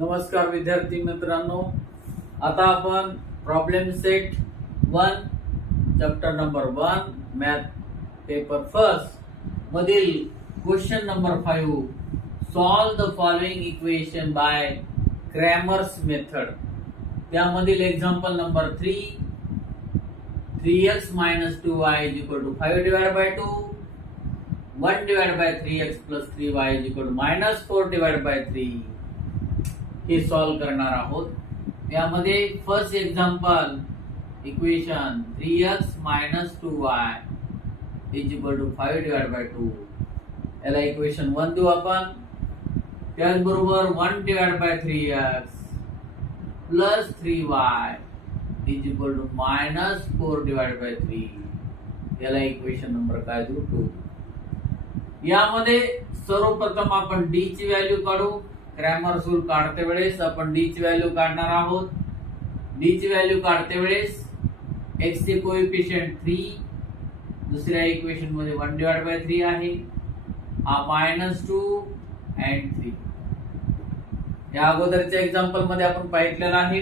नमस्कार विद्यार्थी मित्रांनो, आता आपण problem set 1 chapter number 1 math paper first मधील question number 5 solve the following equation by Cramer's method त्यामधील example number 3x minus 2y is equal to 5 divided by 2, 1 divided by 3x plus 3y is equal to minus 4 divided by 3 हे solve करणार आहोत। यामध्ये first example equation 3x minus 2y is equal to 5 divided by 2 याला equation 1 देऊ आपण। त्याचबरोबर 1 divided by 3x plus 3y is equal to minus 4 divided by 3 याला equation number काय देऊ 2। यामध्ये सर्वप्रथम आपण d ची व्हॅल्यू काढू। क्रॅमर रूल काढते वेळेस आपण d ची व्हॅल्यू काढणार आहोत। d ची व्हॅल्यू काढते वेळेस x चे कोएफिशिएंट 3 दुसऱ्या इक्वेशन मध्ये 1 divided by 3 आहे, हा -2 and 3। या अगोदरच्या एक्झाम्पल मध्ये आपण पाहिलेलं आहे,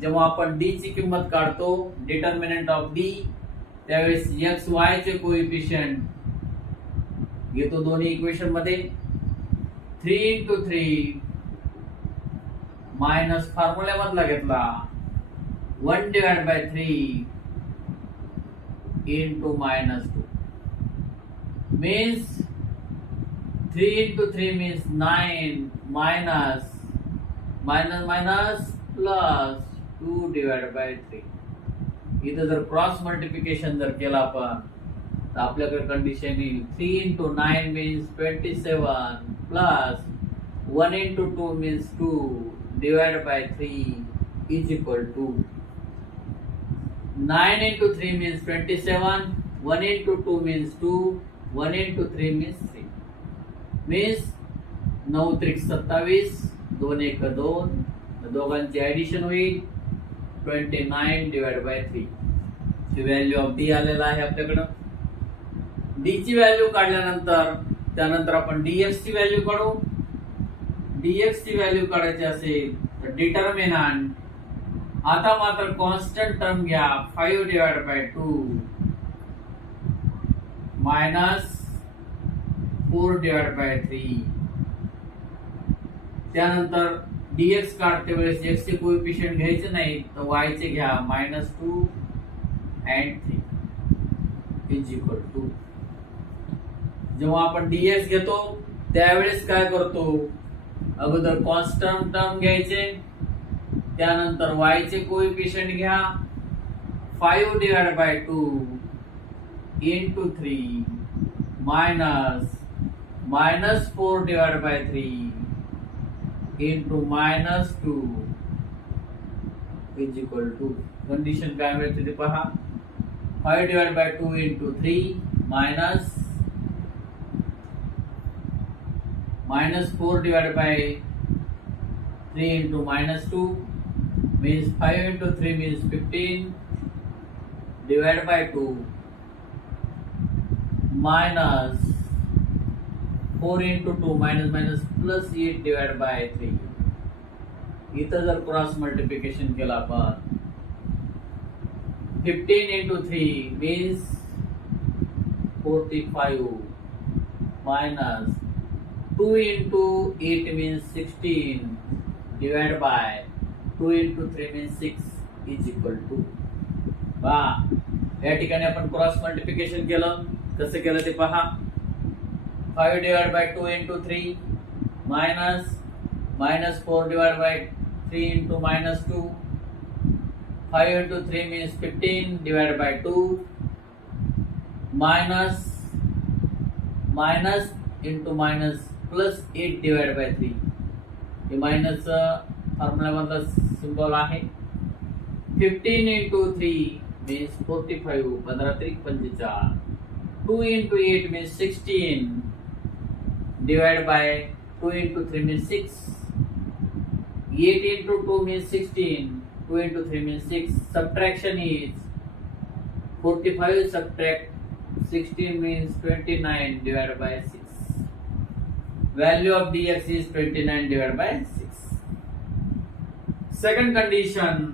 जेव्हा आपण d ची किंमत काढतो डिटर्मिनंट ऑफ d त्यावेळेस x y चे कोएफिशिएंट घेतो दोन्ही इक्वेशन मध्ये 3 into 3 मायनस फॉर्म्युला मधला घेतला 1 divided by 3 into -2 means 3 into 3 means 9 minus plus 2 divided by 3। इथं जर क्रॉस मल्टिप्लिकेशन जर केला आपण तर आपल्याकडे कंडिशन येईल 3 into 9 means 27 plus 1 into 2 means 2 divided by 3 is equal to 9 into 3 means 27, 1 into 2 means 2, 1 into 3 means 3 means 9 त्रिक 27, 2 एक 2 दोघांची ऍडिशन होईल 29 divided by 3 ची व्हॅल्यू ऑफ d आलेला आहे आपल्याकडे। d ची व्हॅल्यू काढल्यानंतर त्यानंतर आपण dx ची व्हॅल्यू काढू। dx ची व्हॅल्यू काढायची असेल तर डिटर्मिनंट आता मात्र कॉन्स्टंट टर्म घ्या 5 divided by 2 minus 4 divided by 3। त्यानंतर dx काढते वेळेस x चे कोएफिशिएंट घ्यायचे नाही तर y चे घ्या -2 and 3 is equal to। जेव्हा आपण dx घेतो त्यावेळेस काय करतो, अगोदर कॉन्स्टंट टर्म घ्यायचे, त्यानंतर y चे कोएफिशिएंट घ्या 5 divided by 2 into 3 minus 4 divided by 3 into -2 is equal to condition काय मिळते ते पहा 5 divided by 2 into 3 minus 4 divided by 3 into -2 means 5 into 3 means 15 divided by 2 minus 4 into 2 minus plus 8 divided by 3। इथं जर cross multiplication केला आपण 15 into 3 means 45 minus 2 into 8 means 16 divided by 2 into 3 means 6 is equal to। या ठिकाणी आपण cross multiplication केलं, कसं केलं ते पहा 5 divided by 2 into 3 minus 4 divided by 3 into -2 5 into 3 means 15 divided by 2 minus into minus plus 8 divided by 3 हे minus formula मधला सिंबल आहे। 15 into 3 means 45 15 त्रिक 45 2 into 8 means 16 divided by 2 into 3 means 6 8 into 2 means 16 2 into 3 means 6 subtraction is 45 subtract 16 means 29 divided by 6 value of dx is 29 divided by 6 second condition,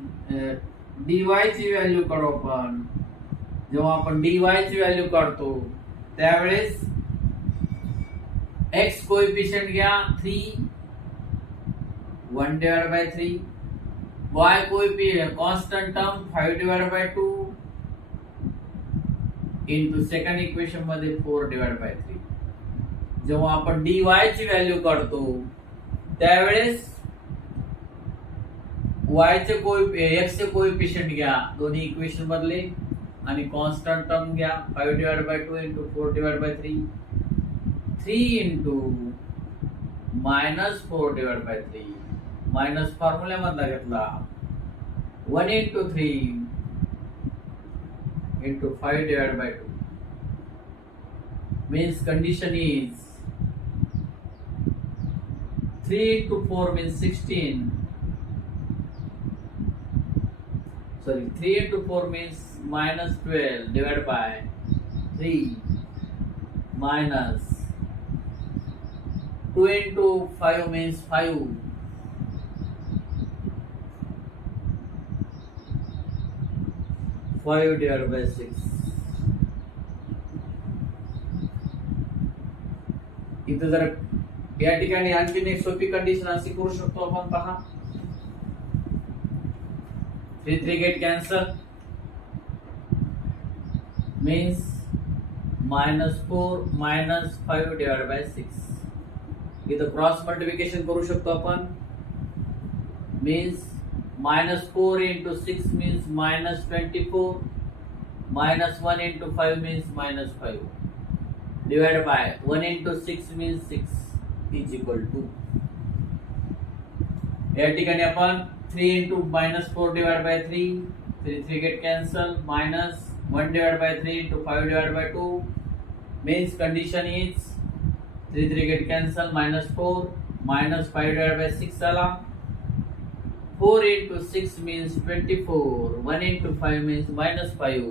dy ची value काढू आपण. जेव्हा आपण dy ची value काढतो त्यावेळेस x कोएफिशिएंट घ्या 3, 1 divided by 3. y coefficient constant term 5 divided by 2 into second equation मध्ये 4 divided by 3. जेव्हा आपण dy ची व्हॅल्यू काढतो त्यावेळेस y चे x चे कोएफिशिएंट घ्या दोन्ही इक्वेशन मधले आणि कॉन्स्टंट टर्म घ्या 5 divided by 2 into 4 divided by 3. 3 into -4 divided by 3 minus formula मधला घेतला 1 into 3 into 5 divided by 2 means condition is 3 into 4 means 16. Sorry, 3 into 4 means -12 divided by 3 minus 2 into 5 means 5. 5 divided by 6. इथं जर या ठिकाणी आणखीन एक सोपी कंडिशन अशी करू शकतो आपण. पहा 3 get cancel means -4 minus 5 divided by 6. इथं क्रॉस मल्टिप्लिकेशन करू शकतो आपण. means -4 into 6 means -24, -1 into 5 means -5 divided by 1 into 6 means 6 is equal to. या ठिकाणी आपण 3 into -4 divided by 3, 3 get cancel, minus 1 divided by 3 into 5 divided by 2 means condition is 3 get cancel, -4 minus 5 divided by 6 आला. 4 into 6 means 24, 1 into 5 means -5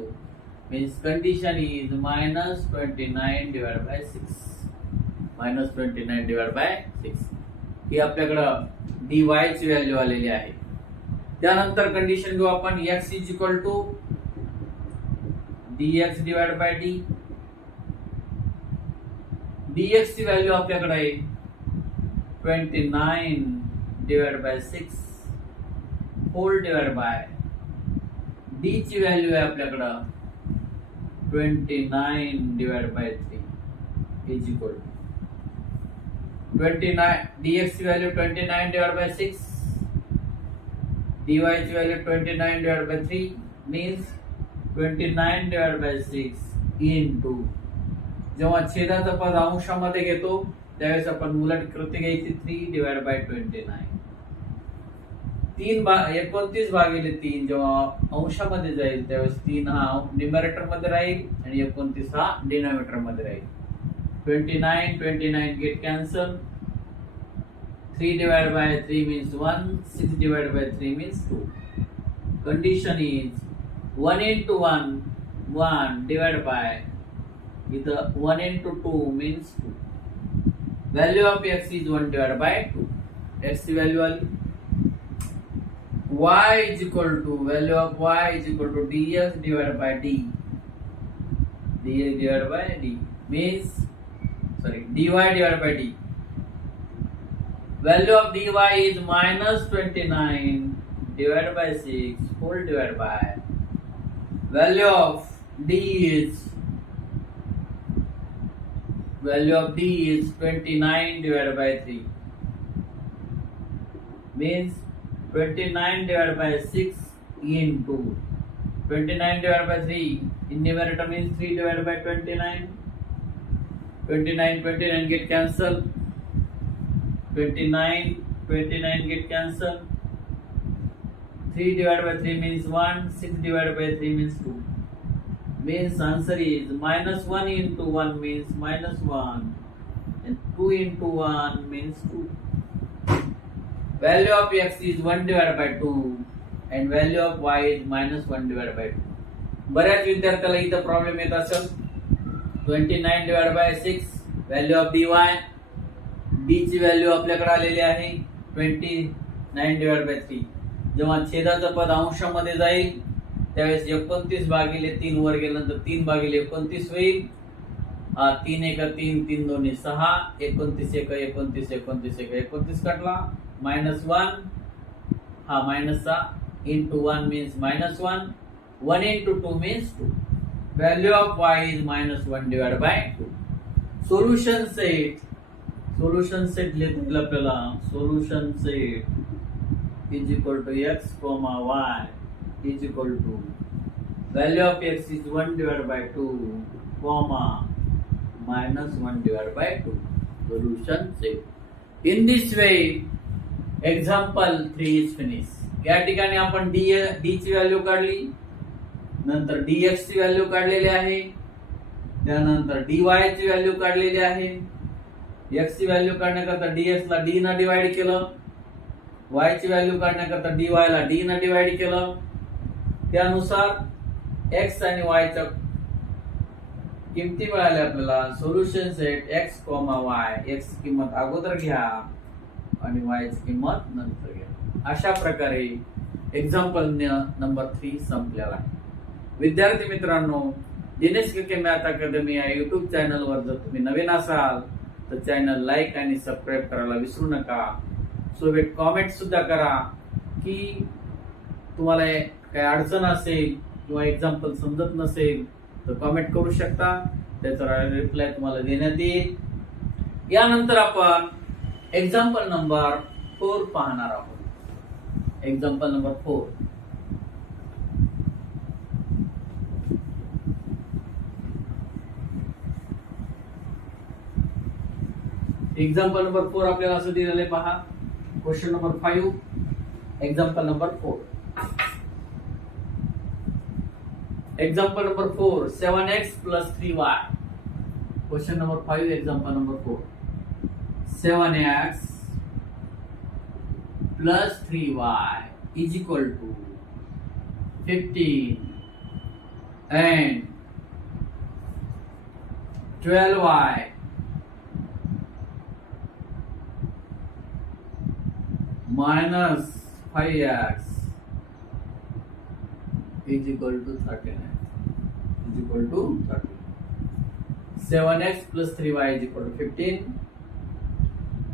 means condition is -29 divided by 6. -29 divided by 6 ही आपल्याकडं dy ची value आलेली आहे. त्यानंतर condition घेऊ आपण x is equal to dx divided by d. dx ची value आपल्याकडे आहे 29 divided by 6 whole divided by d ची व्हॅल्यू आहे आपल्याकडं 29 divided by 3 is equal to 29. dx ची व्हॅल्यू 29 divided by 6, dy ची value 29 divided by 3 means 29 divided by 6 into. जेव्हा छेदाचं पद अंशामध्ये घेतो त्यावेळेस आपण उलट कृती घ्यायची 3 divided by 29. 29 भागिले 3 जेव्हा अंशामध्ये जाईल त्यावेळेस 3 हा न्यूमरेटर मध्ये राहील आणि 29 हा डिनॉमिनेटर मध्ये राहील. 29 get cancel, 3 divided by 3 means 1, 6 divided by 3 means 2. Condition is 1 into 1 divided by with 1 into 2 means 2. Value of x is 1 divided by 2. X की value आली. Y is equal to value of y is equal to dx divided by d. dx divided by d means dy divided by d. Value of dy is -29 divided by 6 whole divided by value of d is 29 divided by 3 means 29 divided by 6 into 29 divided by 3 in numerator means 3 divided by 29. 29 get cancel, 29 get cancel, 3 divided by 3 means 1, 6 divided by 3 means 2 means answer is -1 into 1 means -1 and 2 into 1 means 2. Value of x is 1 divided by 2 and value of y is -1 divided by 2. बऱ्याच विद्यार्थ्याला इथं problem येत असेल. 29 divided by 6 value of dy, d ची value आपल्याकडे आलेली आहे 29 divided by 3. जेव्हा छेदाचं पद अंशामध्ये जाईल त्यावेळेस 29 भागिले 3 वर गेल्यानंतर 3 भागिले 29 होईल. 3 एक 3, 3 दोन्ही 6, 29 एक 29, 29 एक 29 कटला. -1 हा मायनसचा into 1 means -1. 1 into 2 means 2. Value of y is -1 divided by 2. Solution set लिहिता येईल आपल्याला. Solution set is equal to x, y is equal to value of x is 1 divided by 2, -1 divided by 2. Solution set. In this way, example 3 is finished. या ठिकाणी आपण d ची value काढली, नंतर dx ची व्हॅल्यू काढलेली आहे, त्यानंतर dy ची व्हॅल्यू काढलेली आहे. x ची व्हॅल्यू काढण्याकरता dx ला d ने डिवाइड केलं, y ची व्हॅल्यू काढण्याकरता dy ला d ने डिवाइड केलं. त्यानुसार x आणि y च्या किमती मिळाल्या आपल्याला. Solution set x, y. x ची किंमत अगोदर घ्या आणि y ची किंमत नंतर घ्या. अशा प्रकारे एक्झाम्पल नंबर 3 संपलेला आहे. विद्यार्थी मित्रांनो, दिनेश के मॅथ अकॅडमी या युट्यूब चॅनलवर जर तुम्ही नवीन असाल तर चॅनल लाईक आणि सबस्क्राईब करायला विसरू नका. सोबत कॉमेंट सुद्धा करा की तुम्हाला काही अडचण असेल किंवा एक्झाम्पल समजत नसेल तर कॉमेंट करू शकता, त्याचा रिप्लाय तुम्हाला देण्यात येईल. यानंतर आपण एक्झाम्पल नंबर 4 पाहणार आहोत. Example number 4. एक्झाम्पल नंबर 4 आपल्याला असं दिलेलं आहे पहा. Question number 5, example number 4. Example number 4, 7x plus 3y. Question number 5, example number 4. 7x plus 3y is equal to 15 and 12y minus 5x is equal to 39. Is equal to 30. 7x plus 3y is equal to 15.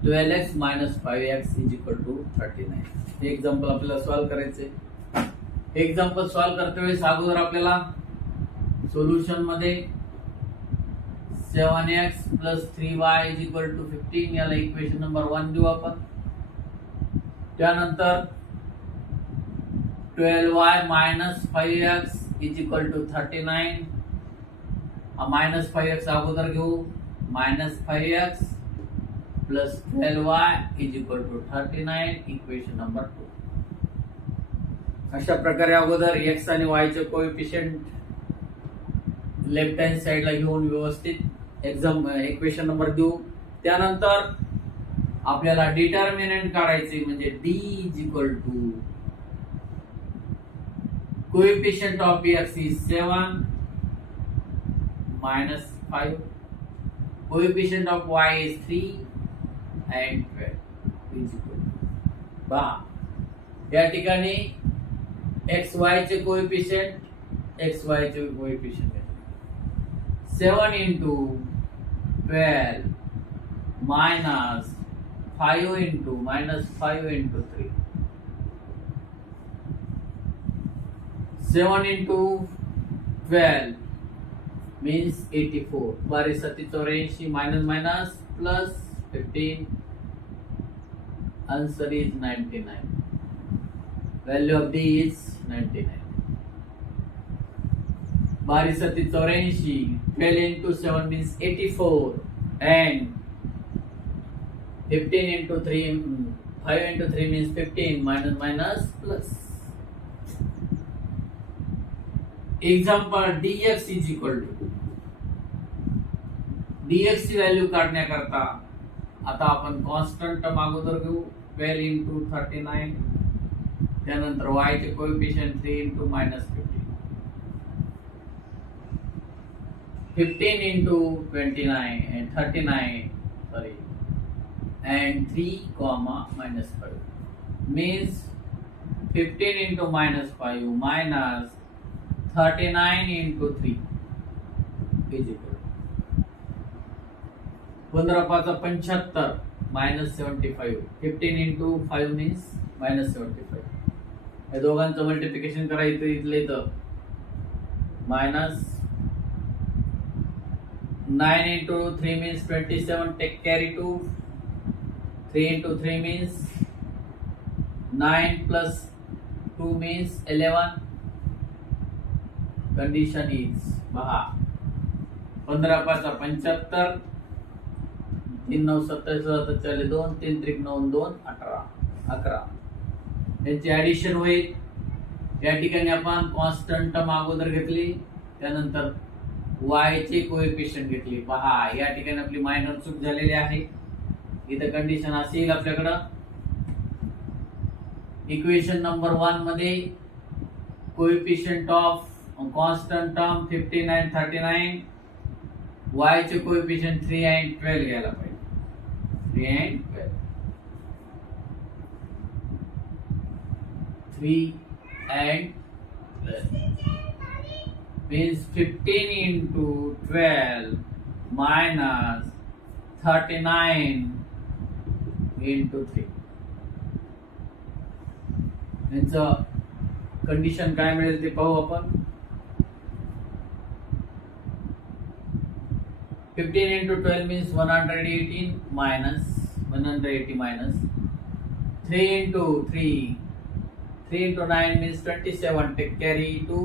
12x minus 5x is equal to 39. हे example आपल्याला solve करायचे. Example solve करते वेळेस अगोदर आपल्याला solution मध्ये 7x plus 3y is equal to 15 याला equation number 1 देऊ आपण. त्यानंतर 12y minus 5x is equal to 39. Minus 5x अगोदर घेऊ. -5x plus 12y is equal to 39, equation number 2. अशा प्रकारे अगोदर x आणि y चे कोएफिशिएंट लेफ्ट हँड साइडला घेऊन व्यवस्थित इक्वेशन नंबर देऊ. त्यानंतर आपल्याला डिटर्मिनंट काढायचे म्हणजे d is equal to coefficient of x is 7 minus 5, coefficient of y is 3 and 12 is equal to 12. या ठिकाणी xy चे coefficient 7 into 12 minus 5 into -5 into 3. 7 into 12 means 84. 12 7 84 minus plus 15. Answer is 99. Value of D is 99. 12 7 84. 12 into 7 means 84 and 15 into 3 5 into 3 means 15 minus plus. Example dx is equal to dx ची value काढण्याकरता आता आपण constant term अगोदर घेऊ. 12 into 39. त्यानंतर y चे coefficient 3 into -15. 15 into 29 and 39 and 3 comma -5 means 15 into minus 5 minus 39 into 3 is equal. 15 5 75 minus 75. 15 into 5 means minus 75. या दोघांचं multiplication करायचं इथले तर minus 9 into 3 means 27, take carry 2. 3 into 3 means 9 plus 2 means 11. Condition is पहा 15 5 75, 3 9 27 42, 3 3 9 2 18 11. यांची addition होईल. या ठिकाणी आपण कॉन्स्टंट टर्म अगोदर घेतली, त्यानंतर y चे कोएफिशियंट घेतली. पहा या ठिकाणी आपली मायनर चूक झालेली आहे. इथं कंडिशन असेल आपल्याकडं इक्वेशन नंबर 1 मध्ये coefficient of constant term 15 and 39, y चे कोएफिशियंट 3 and 12 घ्यायला पाहिजे. 3 and 12. 3 and 12 means 15 into 12 minus 39 into 3. यांचं कंडिशन काय मिळेल ते पाहू आपण. 15 into 12 means 118 minus 180 minus 3 into 3 into 9 means 27, take carry 2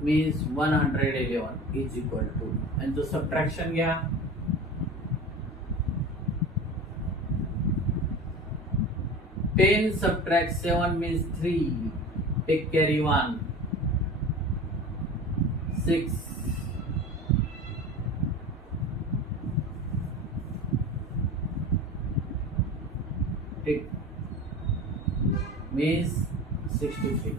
means 111 is equal to, and the subtraction घ्या. 10 subtract 7 means 3, take carry 1, 6. Take means 63.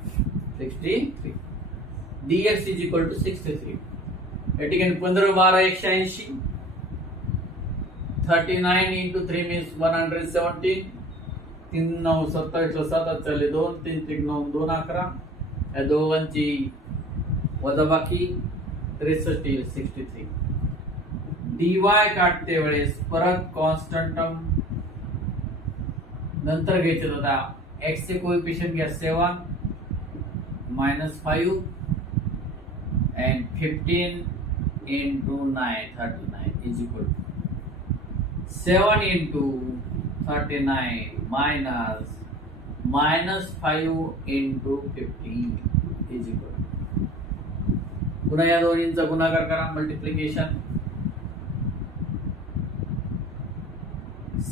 dx is equal to 63. या ठिकाणी 15 12 180, 39 into 3 means 117, 3 9 27 7 चालले 2, 3 3 9 2 11. या दोघांची वजाबाकी 63 येईल 63. dy काढते वेळेस परत कॉन्स्टंट टर्म नंतर घ्यायचे होता. x चे कोएफिशियंट घ्या 7 minus 5 and 15 into 9 39 is equal to 7 into 39 minus 5 into 15 is equal to. पुन्हा या दोन्हींचा गुणाकार करा, multiplication.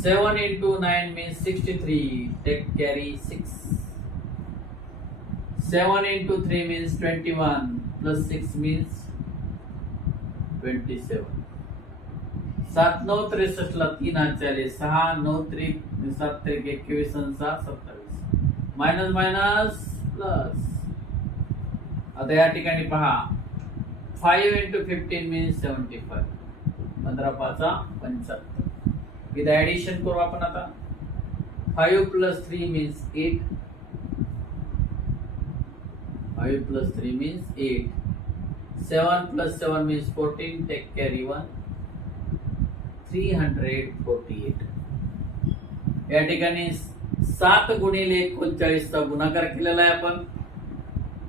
7 into 9 means 63, take carry 6. 7 into 3 means 21 plus 6 means 27. 7 9 63 ला 3 हात झाले, 6 9 3 7 3 21 and 6 27. Minus minus plus. आता या ठिकाणी पहा 5 into 15 means 75. 15 5 75. विथ ऍडिशन करू आपण आता. 5 plus 3 means 8. 5 plus 3 means 8. 7 plus 7 means 14. Take carry 1. 348. या ठिकाणी 7 गुणिले 39 चा गुणाकार केलेला आहे आपण,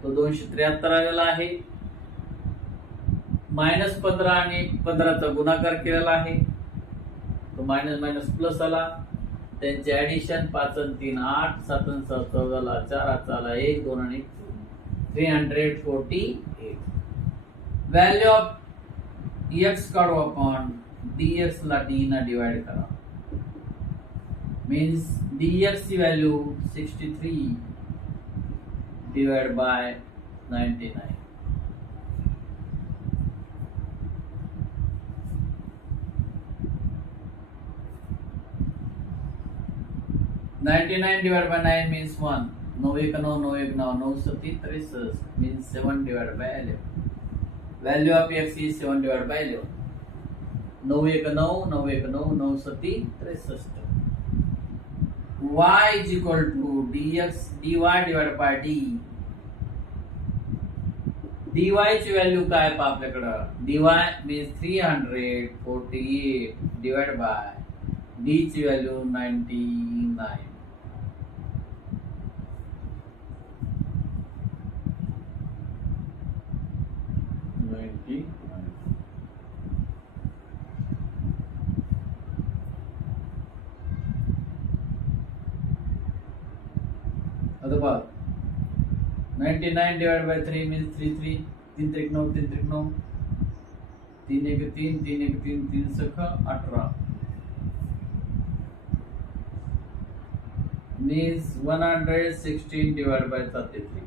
तो 273 आलेला आहे. -15 आणि 15 चा गुणाकार केलेला आहे, तो मायनस मायनस प्लस आला. त्यांचे ऍडिशन 5 आणि 3 8, 7 आणि 7 14 4 आला 1 2 आणि 348. व्हॅल्यू ऑफ x काढू आपण. dx ला d ना डिवाइड करा, मीन्स dx ची value 63 divide by 99. 99 divided by 9 means 1. 9 1 9 9 1 9 9 7 63 means 7 divided by 11. Value of x is 7 divided by 11. 9 1 9 9 1 9 9 7 63. y is equal to dx dy divided by d. dy ची value काय पहा आपल्याकडं, dy means 348 divided by d ची value 99. आता पहा 99 divided by 3 means 3 3 3 9 3 9 3 1 3 3 1 3 3 सख 18 means 116 divided by 33.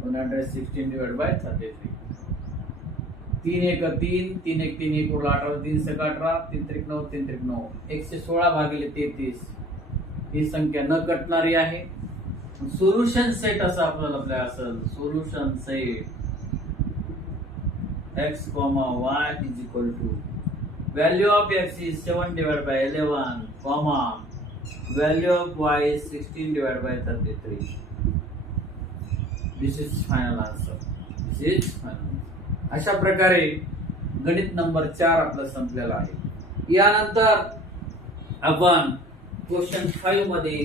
116 divided by 33. 3 1 3 3 1 3 1 18 3 सख 18 3 3 9 3 3 9 116 भागिले 33 ही संख्या न कटणारी आहे. सोल्युशन सेट असं आपल्याला असेल, solution set x, y is equal to value of x is 7 divided by 11, value of y is 16 divided by 33. This is final answer. This is final. अशा प्रकारे गणित नंबर 4 आपला संपलेला आहे. यानंतर आपण क्वेश्चन 5 मध्ये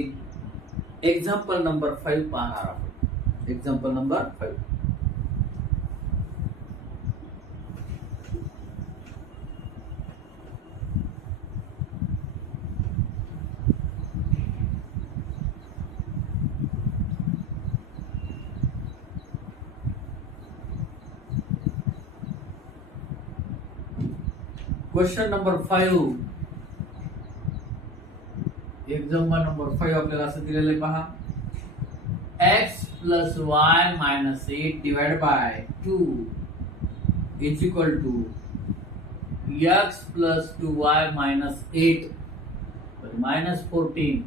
एक्झाम्पल नंबर 5 पाहणार आहोत. Example number 5. Question number 5. Example number 5 आपल्याला असं दिलेलं आहे पहा. x plus y minus 8 divided by 2 is equal to x plus 2y minus 8 minus 14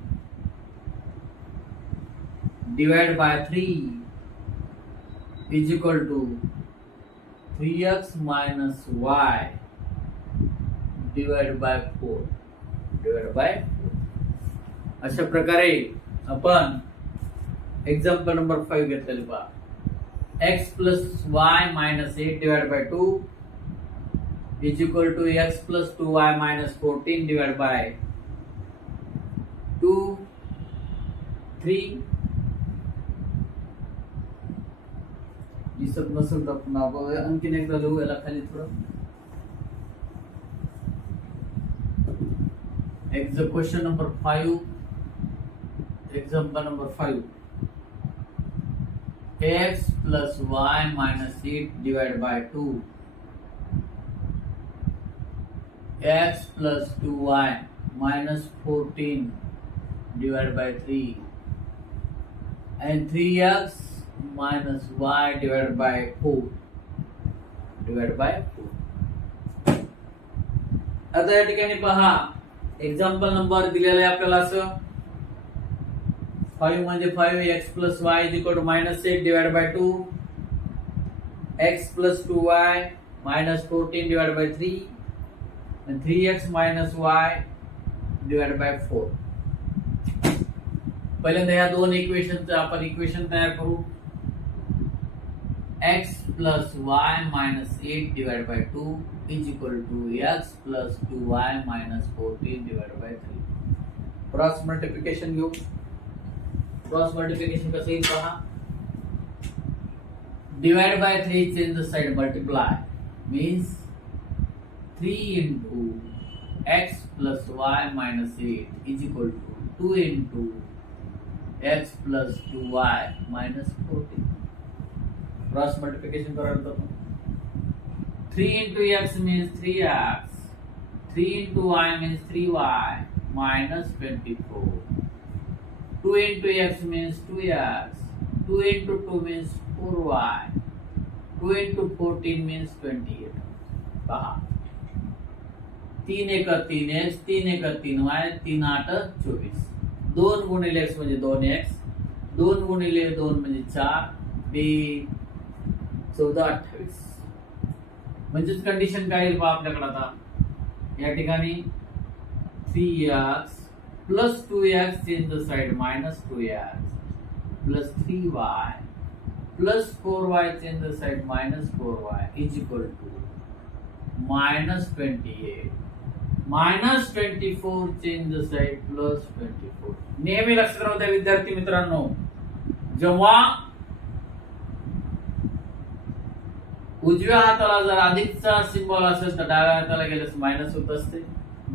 divided by 3 is equal to 3x minus y divided by 4 divided by 4. अशा प्रकारे आपण example number 5 घेतलेले पहा. x plus y minus 8 divided by 2 is equal to x plus 2y minus 14 divided by 2 3. दिसत नसेल तर पुन्हा आणखीन एकदा लिहू याला खाली थोडं. Question number 5. Example number 5. X plus y minus 8 divided by 2. X plus 2y minus 14 divided by 3. And 3x minus y divided by 4. Divided by 4. आता या ठिकाणी पहा एक्झाम्पल नंबर दिलेला आहे आपल्याला असं. 5 म्हणजे 5 x plus y is equal to minus 8 divided by 2, x plus 2y minus 14 divided by 3, and 3x minus y divided by 4. पहिल्यांदा या दोन इक्वेशनचं आपण इक्वेशन तयार करू. x plus y minus 8 divided by 2 is equal to x plus 2y minus 14 divided by 3. Cross multiplication घेऊ. Cross multiplication कसं येईल पहा. Divide by 3 change the side multiply means 3 into x plus y minus 8 is equal to 2 into x plus 2y minus 14. Cross multiplication करायला जातो. 3 into x means 3x, 3 into y means 3y minus 24. 2 into x means 2x, 2 into 2 means 4y, 2 into 14 means 28. पहा 3 1 3x, 3 1 3y, 3 8 24. 2 गुणिले x म्हणजे 2x, 2 गुणिले 2 म्हणजे 4, 2 14 28. म्हणजेच condition काय येईल पहा आपल्याकडे आता या ठिकाणी 3x plus 2x in the side minus 2x plus 3y plus 4y in the side minus 4y is equal to minus 28 minus 24 in the side plus 24. नेहमी लक्षात राहू द्या विद्यार्थी मित्रांनो, जेव्हा उजव्या हाताला जर अधिकचा सिंबल असेल तर डाव्या हाताला गेल्यास मायनस होत असते,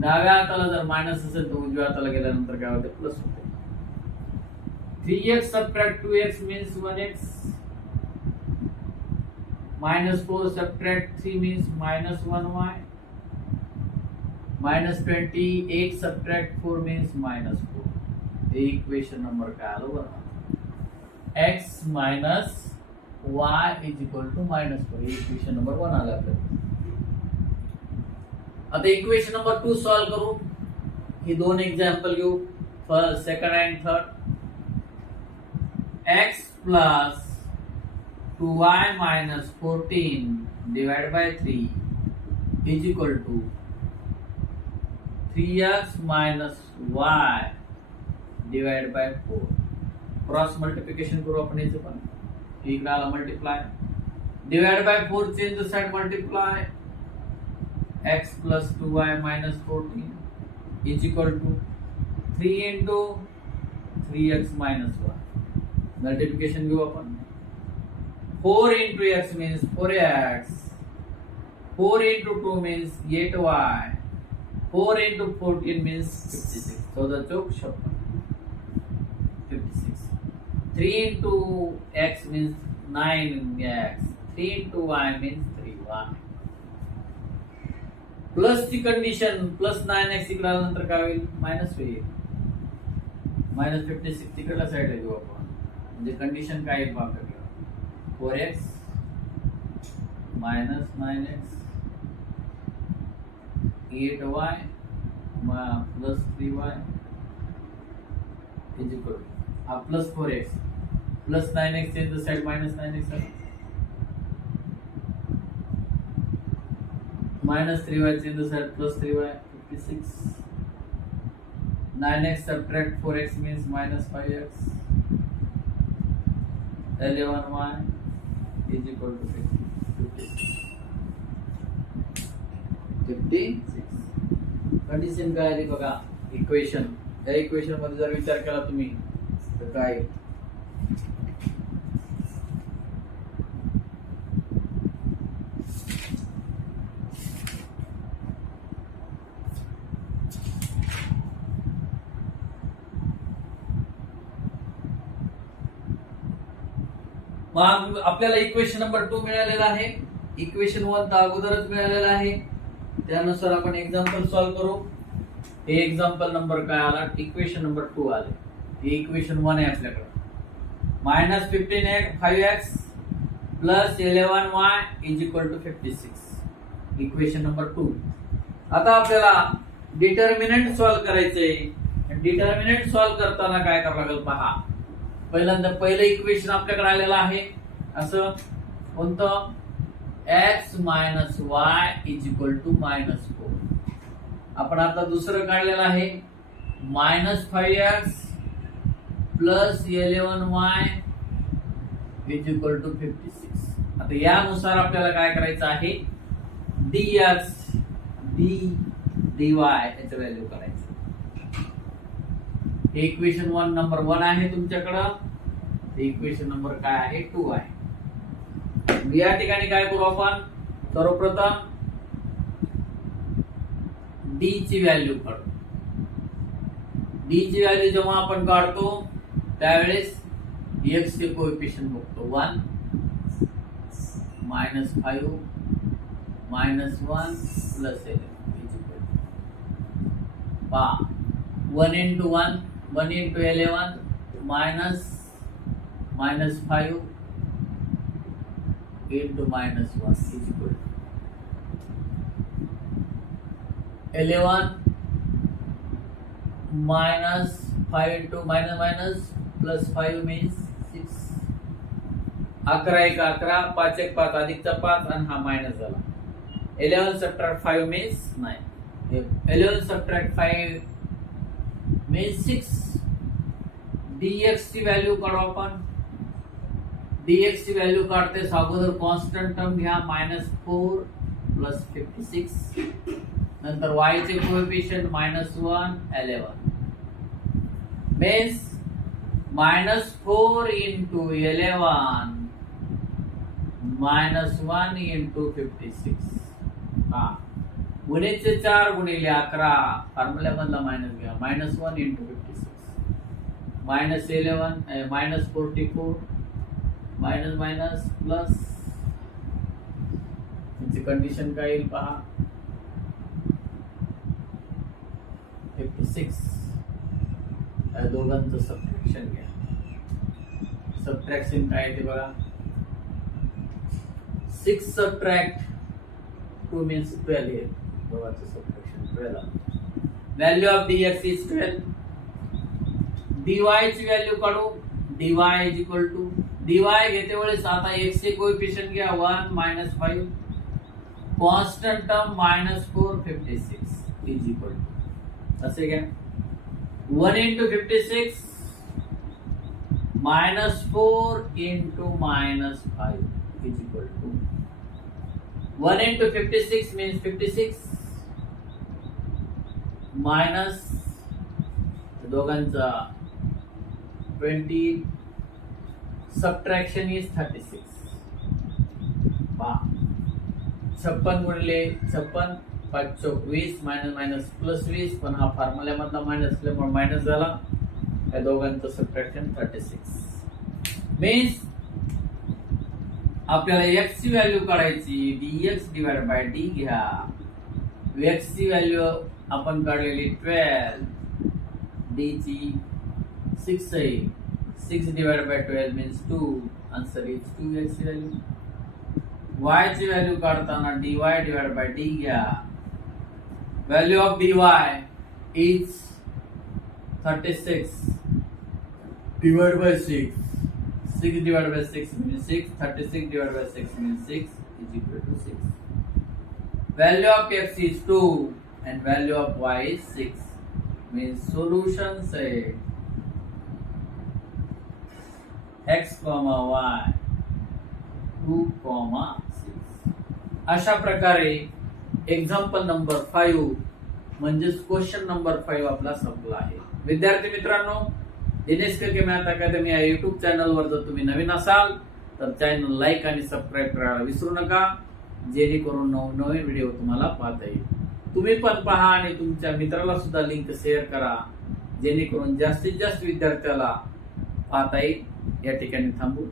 डाव्या हाताला जर मायनस असेल तर उजव्या हाताला गेल्यानंतर काय होते, प्लस होते. 3x subtract 2x means 1x, minus 4 subtract 3 means minus 1y, minus 28 subtract 4 means minus 4. हे इक्वेशन नंबर काय आलं बघा, x minus y is equal to minus 4. हे इक्वेशन नंबर 1 आलं आपल्याला. आता इक्वेशन नंबर 2 सॉल्व करू. ही दोन एक्झाम्पल घेऊ, first, second and third. x plus 2y minus 14 divided by 3 is equal to 3x minus y divided by 4. Cross multiplication करू आपण याचं पण. इकडे आला multiply, divide by 4 change the side multiply, x plus 2y minus 14 is equal to 3 into 3x minus 1. Multiplication घेऊ आपण. 4 into x means 4x, 4 into 2 means 8y, 4 into 14 means 56. So the Chowk 56. 3 into x means 9x, 3 into y means 3y. Plus ची condition, plus 9x इकडे आल्यानंतर काय होईल, minus होईल. Minus 56 तिकडल्या साईडला घेऊ आपण. म्हणजे कंडिशन काय आहे आपल्याकडे, 4x minus 9x 8y plus 3y is equal to plus 4x plus 9x change the side minus 9x minus 3y change the side plus 3y 56. 9x subtract 4x means minus 5x. 11y is equal to 56. Condition काय आहे बघा, equation. या equation मध्ये जर विचार केला तुम्ही तर काय, मग आपल्याला इक्वेशन नंबर 2 मिळालेला आहे. इक्वेशन 1 तर अगोदरच मिळालेला आहे. त्यानुसार आपण एक्झाम्पल सॉल्व करू. हे एक्झाम्पल नंबर काय आला, इक्वेशन नंबर 2 आले. हे इक्वेशन 1 आहे आपल्याकडे. Minus 5x plus 11y is equal to 56. Equation number 2. आता आपल्याला डिटर्मिनंट सॉल्व करायचंय. डिटर्मिनंट सॉल्व करताना काय करावं लागेल पहा. पहिल्यांदा पहिलं इक्वेशन आपल्याकडे आलेलं आहे असं कोणतं, x minus y is equal to minus 4. आपण आता दुसरं काढलेलं आहे, minus 5x plus 11y is equal to 56. आता यानुसार आपल्याला काय करायचं आहे, dx dy याचं व्हॅल्यू करायचं. इक्वेशन 1 नंबर 1 आहे तुमच्याकडं. इक्वेशन नंबर काय आहे, 2 आहे. या ठिकाणी काय करू आपण, सर्वप्रथम डी ची व्हॅल्यू काढू. डी ची व्हॅल्यू जेव्हा आपण काढतो त्यावेळेस एक्स चे कोएफिशियंट बघतो. 1 मायनस 5 मायनस 1 प्लस 11 पहा. 1 into 1 1 into 11 minus 5 into minus 1 is equal to 11 minus 5 into minus plus 5 means 6. 11 1 11 5 1 5 अधिकचा 5 आणि हा मायनस झाला. 11 subtract 5 means 9. 11 subtract 5 means 6. dx ची व्हॅल्यू काढू आपण. dx ची व्हॅल्यू काढतेस अगोदर कॉन्स्टंट टर्म घ्या -4 प्लस 56. नंतर y चे कोएफिशियंट -1 11 means -4 into 11 -1 into 56. गुणिले 4 गुणिले 11 फॉर्म्युला मधला मायनस घ्या. -1 into 56 -11 -44 मायनस प्लस. याची कंडिशन काय येईल पहा. 56 या दोघांचं सबट्रॅक्शन घ्या. सबट्रॅक्शन काय ते बघा. 6 सबट्रॅक्ट 2 means 12 here. दोघांचं subtraction 12. Value of dx is 12. dy ची व्हॅल्यू काढू. dy is equal to dy घेते वेळेस आता x चे कोएफिशियंट घ्या 1 -5 constant term -4 56 is equal to असे घ्या. 1 into 56 -4 into -5 is equal to 1 into 56 means 56 minus दोघांचा 20 subtraction is 36. 56 गुणिले 56 5 चौक 20 मायनस प्लस 20 पण हा फॉर्म्युला मधला मायनस असल्यामुळे मायनस झाला. या दोघांचं सबट्रॅक्शन 36 मीन्स आपल्याला x ची व्हॅल्यू काढायची. dx डिवाइड बाय d घ्या. x ची व्हॅल्यू आपण काढलेली 12 d ची 6 आहे. 6 divide by 12 means 2. Answer is 2x ची व्हॅल्यू. y ची व्हॅल्यू काढताना dy डिवाइड बाय d घ्या. Value of dy is 36 divide by 6. 6 divided by 6 means 6. 36 divided by 6 means 6 is equal to 6. Value of x is 2 and value of y is 6. Means solution say x comma y 2 comma 6. अशा प्रकारे example number 5 म्हणजेच question number 5 आपला संपला आहे. विद्यार्थी मित्रांनो, दिनेश के math academy या YouTube चॅनलवर जर तुम्ही नवीन असाल तर चॅनल लाईक आणि सबस्क्राईब करायला विसरू नका, जेणेकरून नवनवीन व्हिडिओ तुम्हाला पाहता येईल. तुम्ही पण पहा आणि तुमच्या मित्राला सुद्धा लिंक शेअर करा, जेणेकरून जास्तीत जास्त विद्यार्थ्याला पाहता येईल. या ठिकाणी थांबू.